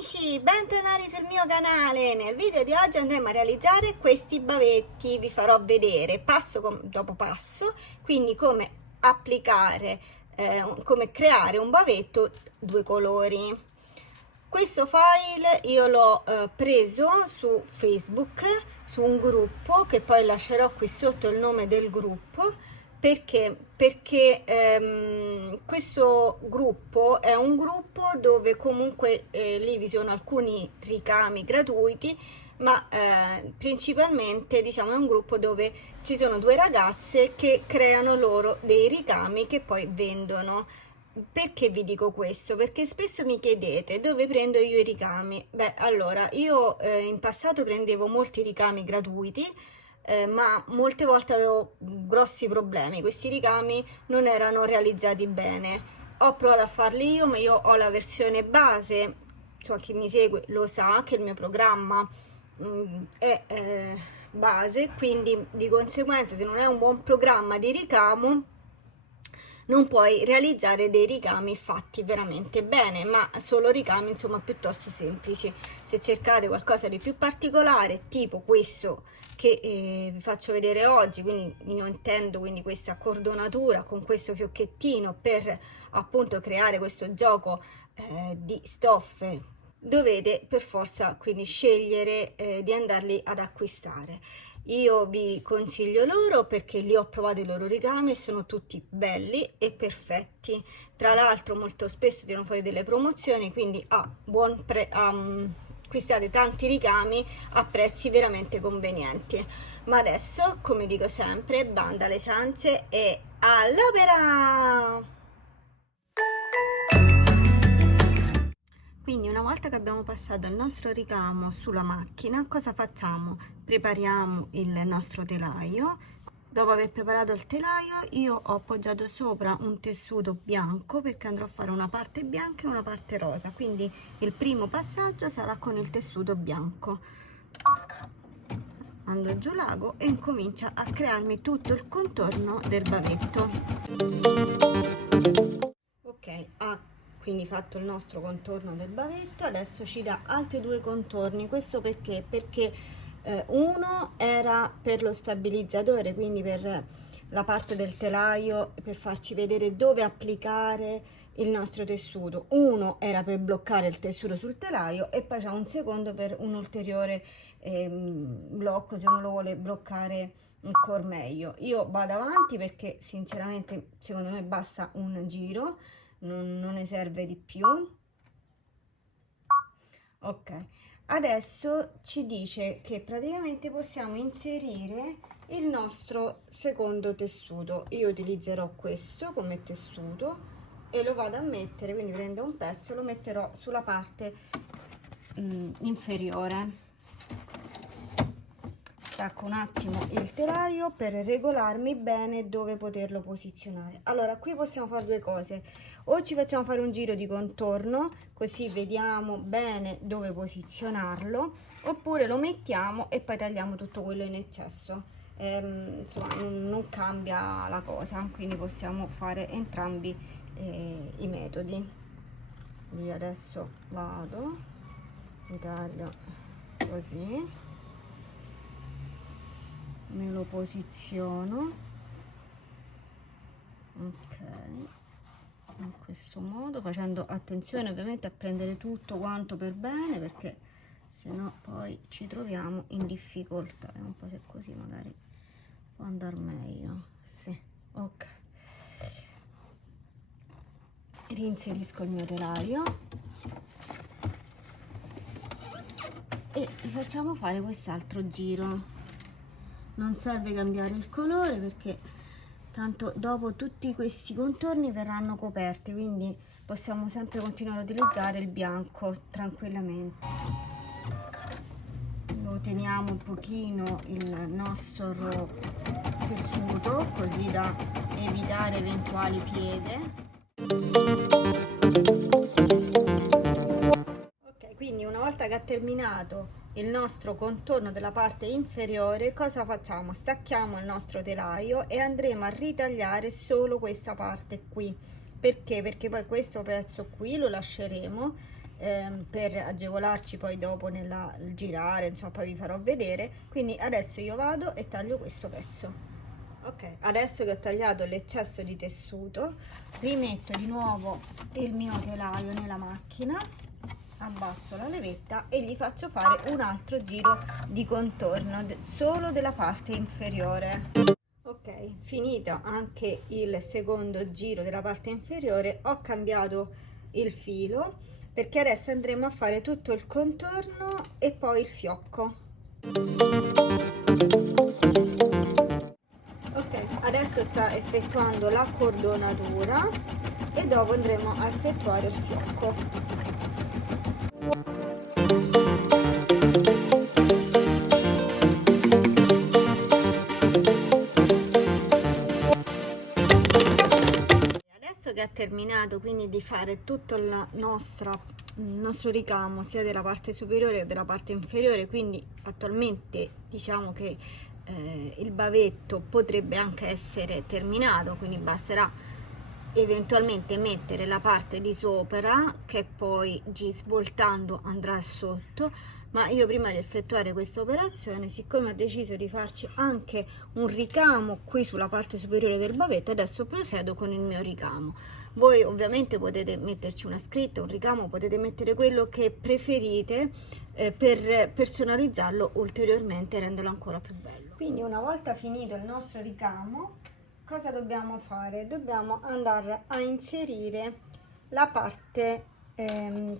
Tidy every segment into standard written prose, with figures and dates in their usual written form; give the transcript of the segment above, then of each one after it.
amici, bentornati sul mio canale. Nel video di oggi andremo a realizzare questi bavetti. Vi farò vedere passo dopo passo, quindi come applicare, come creare un bavetto due colori. Questo file io l'ho preso su Facebook, su un gruppo, che poi lascerò qui sotto il nome del gruppo. Perché questo gruppo è un gruppo dove comunque lì vi sono alcuni ricami gratuiti, ma principalmente diciamo è un gruppo dove ci sono due ragazze che creano loro dei ricami che poi vendono. Perché vi dico questo? Perché spesso mi chiedete dove prendo io i ricami. Beh, allora io in passato prendevo molti ricami gratuiti, ma molte volte avevo grossi problemi. Questi ricami non erano realizzati bene. Ho provato a farli io, ma io ho la versione base. Insomma, chi mi segue lo sa che il mio programma è base, quindi di conseguenza se non è un buon programma di ricamo non puoi realizzare dei ricami fatti veramente bene, ma solo ricami insomma piuttosto semplici. Se cercate qualcosa di più particolare, tipo questo che vi faccio vedere oggi, quindi io intendo quindi questa cordonatura con questo fiocchettino per appunto creare questo gioco di stoffe, dovete per forza quindi scegliere di andarli ad acquistare. Io vi consiglio loro perché li ho provati i loro ricami e sono tutti belli e perfetti. Tra l'altro molto spesso tirano fuori delle promozioni, quindi acquistate tanti ricami a prezzi veramente convenienti. Ma adesso, come dico sempre, banda alle ciance e all'opera! Quindi una volta che abbiamo passato il nostro ricamo sulla macchina, cosa facciamo? Prepariamo il nostro telaio. Dopo aver preparato il telaio, io ho appoggiato sopra un tessuto bianco perché andrò a fare una parte bianca e una parte rosa, quindi il primo passaggio sarà con il tessuto bianco. Mando giù l'ago e incomincia a crearmi tutto il contorno del bavetto. Ok, quindi fatto il nostro contorno del bavetto, adesso ci dà altri due contorni. Questo perché? Perché uno era per lo stabilizzatore, quindi per la parte del telaio, per farci vedere dove applicare il nostro tessuto. Uno era per bloccare il tessuto sul telaio e poi c'è un secondo per un ulteriore blocco se uno lo vuole bloccare ancora meglio. Io vado avanti perché sinceramente secondo me basta un giro, non ne serve di più. Ok, adesso ci dice che praticamente possiamo inserire il nostro secondo tessuto. Io utilizzerò questo come tessuto e lo vado a mettere, quindi prendo un pezzo e lo metterò sulla parte inferiore. Stacco un attimo il telaio per regolarmi bene dove poterlo posizionare. Allora, qui possiamo fare due cose: o ci facciamo fare un giro di contorno così vediamo bene dove posizionarlo, oppure lo mettiamo e poi tagliamo tutto quello in eccesso. Insomma non cambia la cosa, quindi possiamo fare entrambi i metodi. Quindi adesso vado, mi taglio così, me lo posiziono, ok, in questo modo, facendo attenzione ovviamente a prendere tutto quanto per bene, perché se no poi ci troviamo in difficoltà. Vediamo un po' se così magari può andare meglio. Sì, ok, rinserisco il mio telaio e vi facciamo fare quest'altro giro. Non serve cambiare il colore perché tanto dopo tutti questi contorni verranno coperti, quindi possiamo sempre continuare a utilizzare il bianco tranquillamente. Lo teniamo un pochino il nostro tessuto così da evitare eventuali pieghe. Ok, quindi una volta che ha terminato il nostro contorno della parte inferiore, cosa facciamo? Stacchiamo il nostro telaio e andremo a ritagliare solo questa parte qui. Perché? Perché poi questo pezzo qui lo lasceremo per agevolarci poi dopo nel girare, insomma poi vi farò vedere. Quindi adesso io vado e taglio questo pezzo. Ok, adesso che ho tagliato l'eccesso di tessuto, rimetto di nuovo il mio telaio nella macchina, abbasso la levetta e gli faccio fare un altro giro di contorno solo della parte inferiore. Ok, finito anche il secondo giro della parte inferiore, ho cambiato il filo perché adesso andremo a fare tutto il contorno e poi il fiocco. Ok, adesso sta effettuando la cordonatura e dopo andremo a effettuare il fiocco. Adesso che ha terminato quindi di fare tutto il nostro ricamo sia della parte superiore che della parte inferiore, quindi attualmente diciamo che il bavetto potrebbe anche essere terminato, quindi basterà eventualmente mettere la parte di sopra che poi svoltando andrà sotto. Ma io prima di effettuare questa operazione, siccome ho deciso di farci anche un ricamo qui sulla parte superiore del bavetto, adesso procedo con il mio ricamo. Voi ovviamente potete metterci una scritta, un ricamo, potete mettere quello che preferite per personalizzarlo ulteriormente e renderlo ancora più bello. Quindi una volta finito il nostro ricamo, cosa dobbiamo fare? Dobbiamo andare a inserire la parte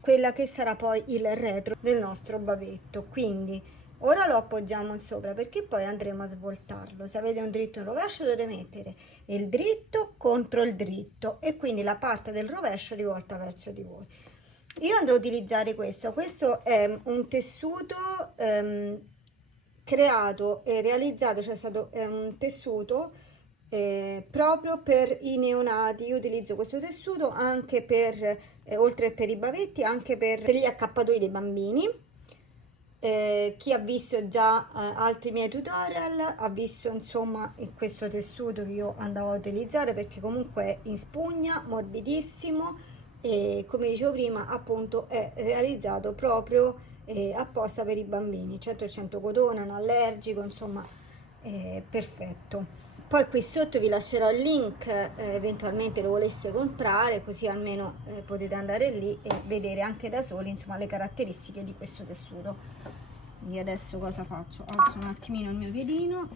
quella che sarà poi il retro del nostro bavetto. Quindi ora lo appoggiamo sopra perché poi andremo a svoltarlo. Se avete un dritto e un rovescio dovete mettere il dritto contro il dritto e quindi la parte del rovescio rivolta verso di voi. Io andrò a utilizzare questo è un tessuto creato e realizzato, cioè è stato un tessuto proprio per i neonati. Io utilizzo questo tessuto anche per oltre per i bavetti, anche per gli accappatoi dei bambini. Chi ha visto già altri miei tutorial ha visto insomma questo tessuto che io andavo a utilizzare perché comunque è in spugna, morbidissimo e come dicevo prima appunto è realizzato proprio apposta per i bambini, 100% cotone, anallergico, insomma perfetto. Poi qui sotto vi lascerò il link, eventualmente lo voleste comprare, così almeno potete andare lì e vedere anche da soli insomma le caratteristiche di questo tessuto. Quindi adesso cosa faccio? Alzo un attimino il mio piedino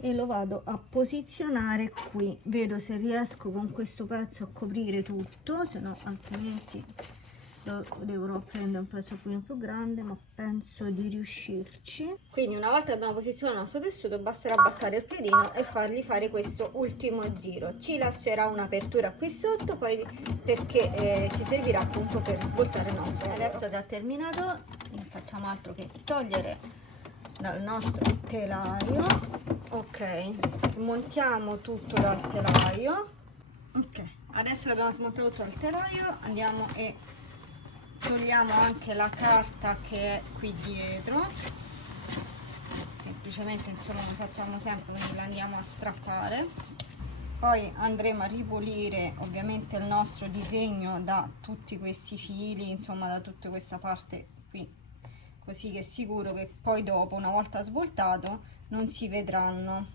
e lo vado a posizionare qui. Vedo se riesco con questo pezzo a coprire tutto, se no altrimenti dovrò prendere un pezzo più grande, ma penso di riuscirci. Quindi una volta che abbiamo posizionato il nostro tessuto basterà abbassare il piedino e fargli fare questo ultimo giro. Ci lascerà un'apertura qui sotto poi perché ci servirà appunto per svoltare il nostro lavoro. Adesso che ha terminato non facciamo altro che togliere dal nostro telaio. Ok, smontiamo tutto dal telaio. Ok, adesso che abbiamo smontato tutto il telaio andiamo e togliamo anche la carta che è qui dietro, semplicemente insomma lo facciamo sempre, quindi la andiamo a strappare. Poi andremo a ripulire ovviamente il nostro disegno da tutti questi fili, insomma da tutta questa parte qui, così che è sicuro che poi dopo, una volta svoltato, non si vedranno.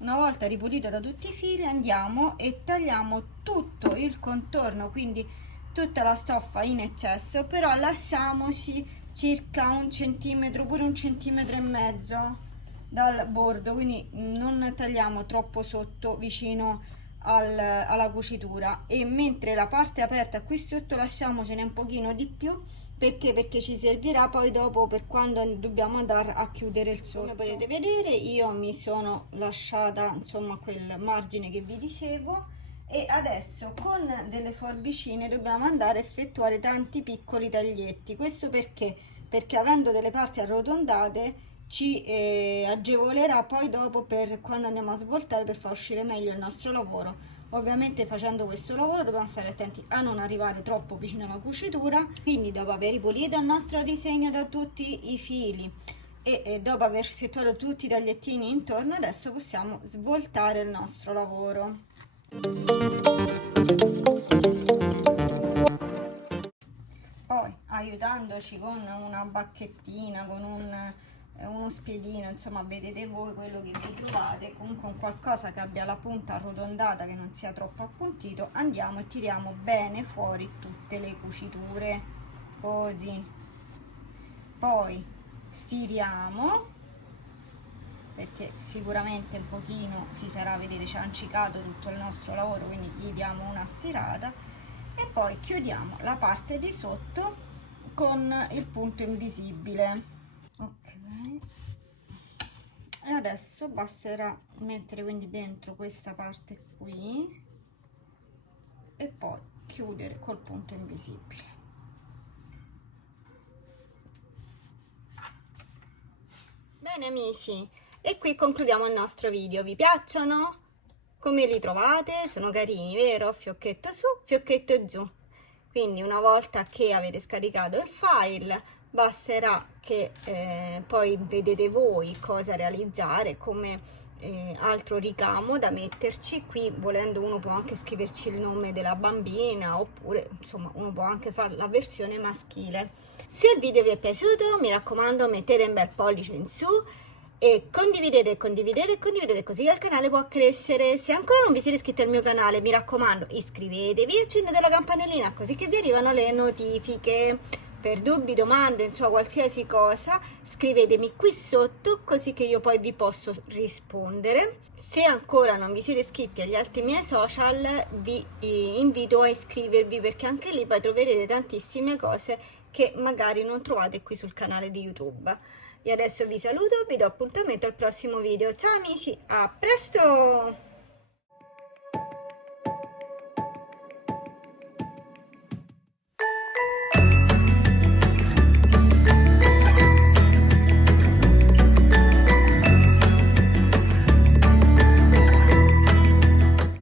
Una volta ripulito da tutti i fili andiamo e tagliamo tutto il contorno, quindi tutta la stoffa in eccesso, però lasciamoci circa 1 centimetro, pure 1,5 centimetri dal bordo, quindi non tagliamo troppo sotto vicino alla cucitura, e mentre la parte aperta qui sotto lasciamocene un pochino di più perché ci servirà poi dopo per quando dobbiamo andare a chiudere il sotto. Come potete vedere io mi sono lasciata insomma quel margine che vi dicevo e adesso con delle forbicine dobbiamo andare a effettuare tanti piccoli taglietti. Questo perché avendo delle parti arrotondate ci agevolerà poi dopo per quando andiamo a svoltare, per far uscire meglio il nostro lavoro. Ovviamente facendo questo lavoro dobbiamo stare attenti a non arrivare troppo vicino alla cucitura. Quindi dopo aver ripulito il nostro disegno da tutti i fili e dopo aver effettuato tutti i tagliettini intorno, adesso possiamo svoltare il nostro lavoro. Poi aiutandoci con una bacchettina, con uno spiedino, insomma vedete voi quello che vi trovate, comunque un qualcosa che abbia la punta arrotondata, che non sia troppo appuntito, andiamo e tiriamo bene fuori tutte le cuciture, così. Poi stiriamo, perché sicuramente un pochino si sarà, vedete, ciancicato tutto il nostro lavoro, quindi gli diamo una stirata e poi chiudiamo la parte di sotto con il punto invisibile. Ok, e adesso basterà mettere quindi dentro questa parte qui e poi chiudere col punto invisibile. Bene amici, e qui concludiamo il nostro video. Vi piacciono? Come li trovate? Sono carini, vero? Fiocchetto su, fiocchetto giù. Quindi una volta che avete scaricato il file, basterà che poi vedete voi cosa realizzare, come altro ricamo da metterci. Qui volendo uno può anche scriverci il nome della bambina, oppure insomma uno può anche fare la versione maschile. Se il video vi è piaciuto, mi raccomando, mettete un bel pollice in su e condividete, condividete, condividete, così il canale può crescere. Se ancora non vi siete iscritti al mio canale, mi raccomando, iscrivetevi e accendete la campanellina così che vi arrivano le notifiche. Per dubbi, domande, insomma qualsiasi cosa, scrivetemi qui sotto così che io poi vi posso rispondere. Se ancora non vi siete iscritti agli altri miei social, vi invito a iscrivervi, perché anche lì poi troverete tantissime cose che magari non trovate qui sul canale di YouTube. Io adesso vi saluto, vi do appuntamento al prossimo video. Ciao amici, a presto!